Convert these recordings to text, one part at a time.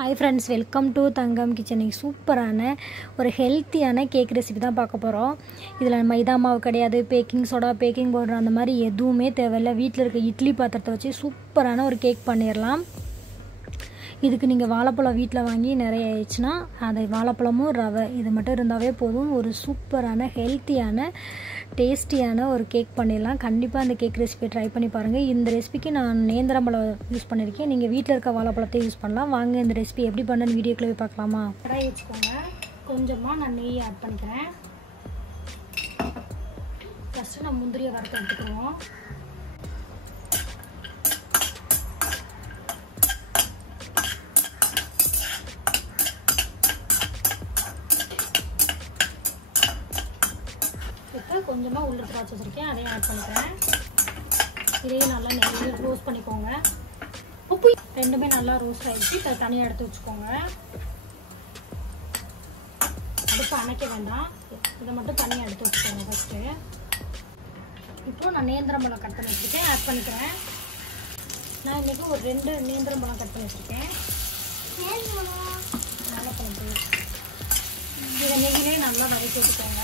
High friends welcome to Thangam kitchen सूपराன ஒரு ஹெல்த்தியான கேக் ரெசிபி தான் பார்க்க போறோம். இதுல மைதா மாவு கிடையாது, பேக்கிங் சோடா, பேக்கிங் பவுடர் அந்த மாதிரி எதுவுமே தேவையில்லை. வீட்ல இருக்க இட்லி பாத்திரத்தை வச்சு சூப்பரான ஒரு கேக் பண்ணிரலாம். இதுக்கு நீங்க வாழைப்பழம் வீட்ல வாங்கி நிறைய ஆயிடுச்சுனா அதை வாழைப்பழமும் ரவை இது மட்டும் இருந்தாவே போதும். ஒரு சூப்பரான ஹெல்த்தியான டேஸ்டியான ஒரு கேக் பண்ணிடலாம். கண்டிப்பாக அந்த கேக் ரெசிபி ட்ரை பண்ணி பாருங்கள். இந்த ரெசிபிக்கு நான் நேந்திரம்பழம் யூஸ் பண்ணியிருக்கேன். நீங்கள் வீட்டில் இருக்க வாழைப்பழத்தை யூஸ் பண்ணலாம். வாங்க இந்த ரெசிபி எப்படி பண்ணு வீடியோக்குள்ளே போய் பார்க்கலாமா. கடாய் வச்சுக்கோங்க. கொஞ்சமாக நான் நெய் ஆட் பண்ணிக்கிறேன். ஃபஸ்ட்டு நான் முந்திரியை வறுத்து எடுத்துக்குவோம். கொஞ்சமாக உள்ள திராட்சை வச்சுருக்கேன், அதையும் ஆட் பண்ணிக்கிறேன். இதையும் நல்லா நெய்யில் ரோஸ்ட் பண்ணிக்கோங்க. உப்பு ரெண்டுமே நல்லா ரோஸ்ட் ஆகிடுச்சு. இதை தனியாக எடுத்து வச்சுக்கோங்க. அடுப்பு அணைக்க வேண்டாம், இதை மட்டும் தனியாக எடுத்து வச்சுக்கோங்க ஃபஸ்ட்டு. இப்போ நான் நேந்திரம்பழம் கட் பண்ணி வச்சுருக்கேன், ஆட் பண்ணிக்கிறேன். நான் இன்றைக்கி ஒரு 2 நேந்திரம்பழம் கட் பண்ணி வச்சுருக்கேன். நல்லா பண்ணி இதை நெய்யிலே நல்லா வதக்கி வச்சுக்கோங்க.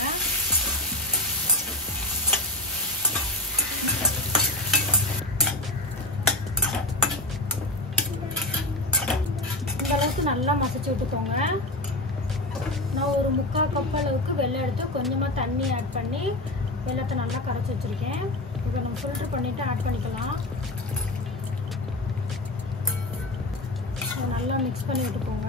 நல்லா மசிச்சு விட்டுக்கோங்க. நான் ஒரு 3/4 கப் அளவுக்கு வெல்லம் எடுத்து கொஞ்சமாக தண்ணி ஆட் பண்ணி வெல்லத்தை நல்லா கரைச்சி வச்சுருக்கேன். இப்போ நம்ம ஃபில்டர் பண்ணிவிட்டு ஆட் பண்ணிக்கலாம். நல்லா மிக்ஸ் பண்ணி விட்டுக்கோங்க.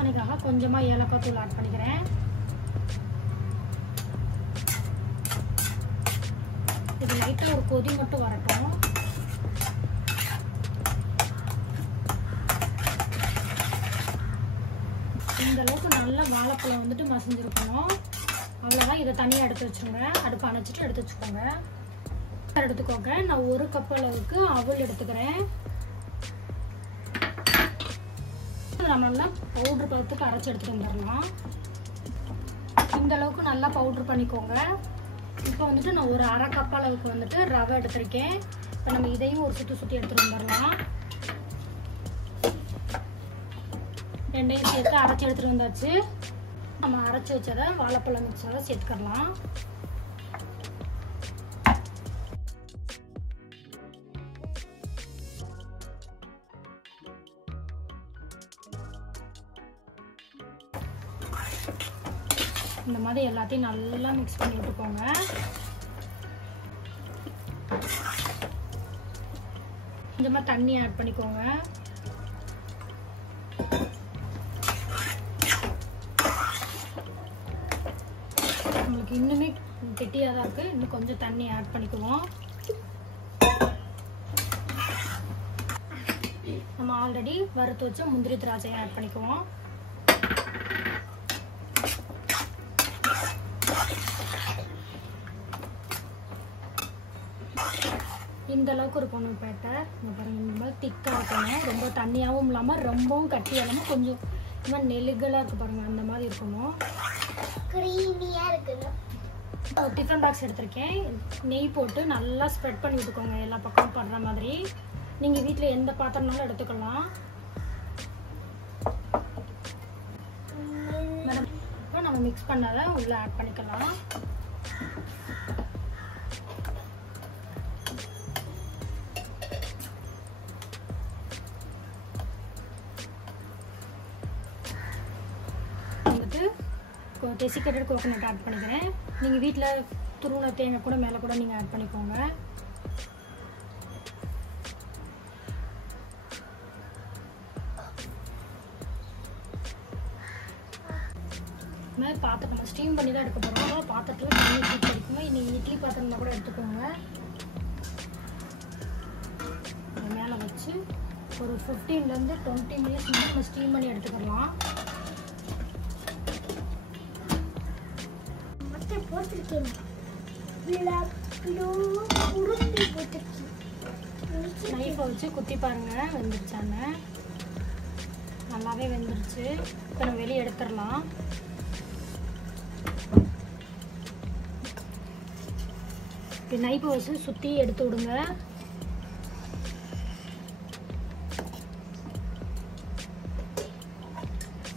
அதுக்காக கொஞ்சமாக ஏலக்காய் தூள் ஆட் பண்ணிக்கிறேன். இது லைட்டாக ஒரு கொதி மட்டும் வரட்டும். இந்த அளவுக்கு நல்லா வாழைப்பழம் வந்துட்டு மசிஞ்சிருக்கணும். அவ்வளோதான். இதை தனியாக எடுத்து வச்சுருங்க. அடுப்பு அணைச்சிட்டு எடுத்து வச்சுக்கோங்க. எடுத்துக்கோங்க. நான் 1 கப் அளவுக்கு அவல் எடுத்துக்கிறேன். நம்ம நல்லா பவுட்ரு பதத்துக்கு அரைச்சி எடுத்துகிட்டு வந்துடலாம். இந்த அளவுக்கு நல்லா பவுட்ரு பண்ணிக்கோங்க. இப்போ வந்துட்டு நான் ஒரு 1/2 கப் அளவுக்கு வந்துட்டு ரவை எடுத்திருக்கேன். இப்போ நம்ம இதையும் ஒரு சுற்றி எடுத்துகிட்டு வந்துடலாம். ரெண்டையும் சேர்த்து அரைச்சி எடுத்துகிட்டு வந்தாச்சு. நம்ம அரைச்சி வச்சதை வாழைப்பழம் மிக்ஸோட சேர்த்துக்கலாம். இந்த மாதிரி எல்லாத்தையும் நல்லா மிக்ஸ் பண்ணி விட்டுக்கோங்க. கொஞ்சமாக தண்ணி ஆட் பண்ணிக்கோங்க. நம்மளுக்கு இன்னுமே கெட்டியாக தான் இருக்குது. இன்னும் கொஞ்சம் தண்ணி ஆட் பண்ணிக்குவோம். நம்ம ஆல்ரெடி வறுத்து வச்ச முந்திரி திராட்சையை ஆட் பண்ணிக்குவோம். இந்த அளவுக்கு இருக்கணும் பேட்டர். இங்கே பாருங்கள், இந்த மாதிரி திக்காக இருக்கணும். ரொம்ப தண்ணியாகவும் இல்லாமல் ரொம்பவும் கட்டி இல்லாமல் கொஞ்சம் இந்த மாதிரி நெலுகலாக இருக்குது பாருங்கள், அந்த மாதிரி இருக்கணும். க்ரீமியாக இருக்கணும். டிஃபன் பாக்ஸ் எடுத்திருக்கேன். நெய் போட்டு நல்லா ஸ்ப்ரெட் பண்ணி விட்டுக்கோங்க எல்லா பக்கமும் படுற மாதிரி. நீங்கள் வீட்டில் எந்த பாத்திரம்னாலும் எடுத்துக்கலாம். மேடம் இப்போ நம்ம மிக்ஸ் பண்ணதை உள்ளே ஆட் பண்ணிக்கலாம். டெசிகேட்டட் கோகோனட் ஆட் பண்ணிக்கிறேன். நீங்கள் வீட்டில் துருவன தேங்காய் கூட மேலே கூட நீங்கள் ஆட் பண்ணிக்கோங்க. இந்த மாதிரி பாத்திரம் நம்ம ஸ்டீம் பண்ணி தான் எடுக்க போகிறோம். அதனால் பாத்திரத்தில் தண்ணி ஹீட் அடிக்குமா. நீங்கள் இட்லி பாத்திரம்னா கூட எடுத்துக்கோங்க. மேலே வச்சு ஒரு 15 to 20 மினிட்ஸ் நம்ம ஸ்டீம் பண்ணி எடுத்துக்கலாம். நைஃபை வச்சு குத்தி பாருங்க வெந்துருச்சான்னு. நல்லாவே வெந்துருச்சு. இப்போ நம்ம வெளியே எடுத்துடலாம். நைப்பை வச்சு சுற்றி எடுத்து விடுங்க.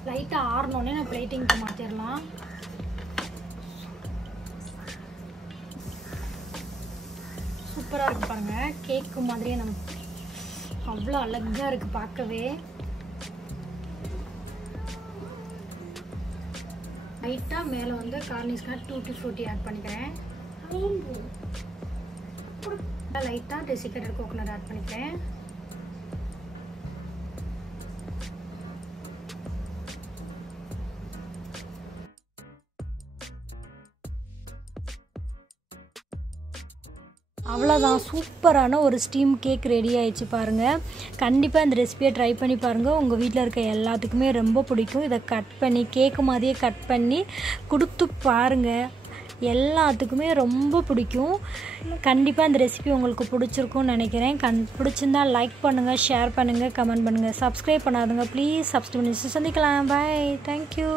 லைட்டாக ஆறணுன்னே நான் பிளேட்டிங்க்கு மாற்றிடலாம். சூப்பராக இருக்கு பாருங்கள், கேக்கு மாதிரியே நம்ம அவ்வளோ அழகாக இருக்குது பார்க்கவே. லைட்டாக மேலே வந்து கார்னிஷ்க்காக டூட்டி ஃப்ரூட்டி ஆட் பண்ணிக்கிறேன். லைட்டாக டெசிகேட்டட் கோகோனட் ஆட் பண்ணிக்கிறேன். அவ்வளோதான், சூப்பரான ஒரு ஸ்டீம் கேக் ரெடி ஆயிடுச்சு பாருங்கள். கண்டிப்பாக இந்த ரெசிபியை ட்ரை பண்ணி பாருங்கள், உங்கள் வீட்டில் இருக்க எல்லாத்துக்குமே ரொம்ப பிடிக்கும். இதை கட் பண்ணி கேக்கு மாதிரியே கட் பண்ணி கொடுத்து பாருங்கள், எல்லாத்துக்குமே ரொம்ப பிடிக்கும். கண்டிப்பாக இந்த ரெசிபி உங்களுக்கு பிடிச்சிருக்கும்னு நினைக்கிறேன். பிடிச்சிருந்தா லைக் பண்ணுங்கள், ஷேர் பண்ணுங்கள், கமெண்ட் பண்ணுங்கள். சப்ஸ்கிரைப் பண்ணாதுங்க ப்ளீஸ் சப்ஸ்கிரைப் பண்ணி சந்திக்கலாம். பாய், தேங்க்யூ.